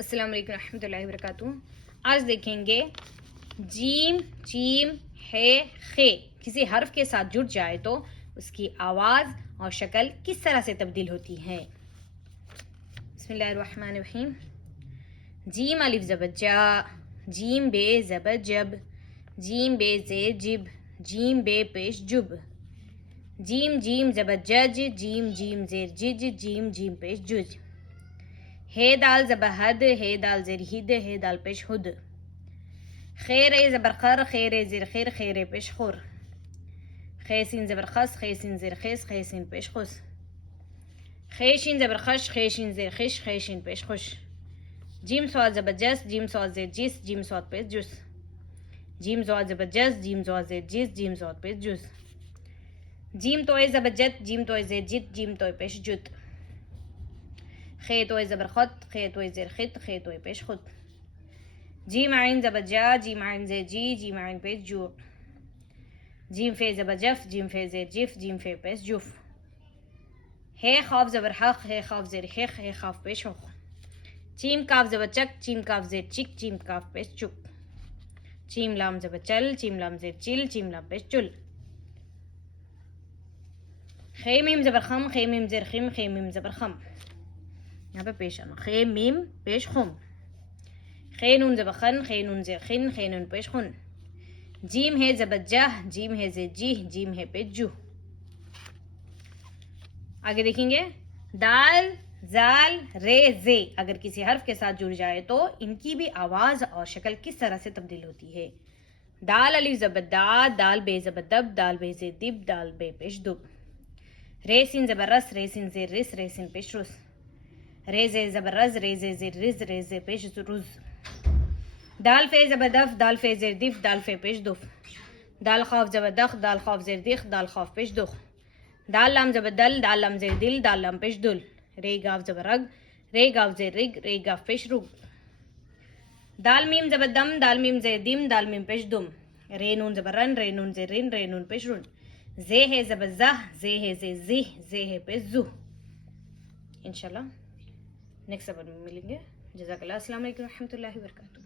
السلام علیکم ورحمۃ اللہ وبرکاتہ۔ آج دیکھیں گے جیم چیم ہے خے کسی حرف کے ساتھ جڑ جائے تو اس کی آواز اور شکل کس طرح سے تبدیل ہوتی ہے۔ بسم اللہ الرحمن الرحیم۔ جیم الف زبر جا، جیم بے زبر جب، جیم بے زیر جب، جیم بے پیش جب، جیم جیم زبر جج، جیم جیم زیر جج، جیم جیم پیش جج، ہے دال زبر حد، ہے دال زیر ہد، ہے دال پیش ہد، خیر زبر خر، خیر زیر خیر، خیر پیش خور، خے سین زبر خس، خے سین زیر خیس، خے سین پیش خس، خے شین زبر خش، خے شین زیر خش، خے شین پیش خوش، جیم صاد زبر جس، جیم صاد زیر جس، جیم صاد پیش جس، جیم صاد زبر جس، جیم صاد زیر جس، جیم صاد پیش جس، جیم توئے زبر جت، جیم توئے زیر جت، جیم توئے پیش جت، خے توئے زبر خط، خے توئے زیر خط، خے توئے پیش خط، جیم عین زبر جا، جیم عین زیر جی، جیم عین پیش جو، جیم فے زبر جف، جیم فے زیر جف، جیم فے پیش جف، ہے خاف زبر حق، ہے خاف زیر حق، ہے خاف پیش حق، چیم کاف زبر چک، چیم کاف زیر چک، چیم کاف پیش چک، چیم لام زبر چل، چیم لام زیر چل، چیم لام پیش چل، خے میم زبر خم، خے میم زیر خم، خے میم زبر خم، یہاں پہ پیش آنا، خے میم پیش خم، خے نون زبر خن، خے نون زیر خن، خے نون پیش خن، جیم ہے زبر جہ، جیم ہے زیر جی، جیم ہے پیش جو۔ آگے دیکھیں گے دال زال رے زے اگر کسی حرف کے ساتھ جڑ جائے تو ان کی بھی آواز اور شکل کس طرح سے تبدیل ہوتی ہے۔ دال الف زبر دا، دال بے زبر دب، دال بے زیر دب، دال بے پیش دب، رے سین زبر رس، رے سین زیر رس، رے سین پیش رس، رے زے زبر رز، رے زے زیر رز، رے زے پیش رز، دال فے زبر دف، دال فے زیر دف، دال فے پیش دف، دال خاف زبر دخ، دال خاف زیر دخ، دال خاف پیش دخ، دال لام زبر دل، دال لام زیر دل، دال لام پیش دل، رے گاف زبر رگ، رے گاف زیر رگ، رے گاف پیش رگ، دال میم زبر دم، دال میم زیر دم، دال میم پیش دم، رے نون زبر رن، رے نون زیر رن، رے نون پیش رن، زے ہے زبر زہ، زے ہے زیر زہ، زے ہے پیش زہ۔ انشاءاللہ نیکسٹ سبق میں ملیں گے۔ جزاک اللہ، السلام علیکم و رحمۃ اللہ وبرکاتہ۔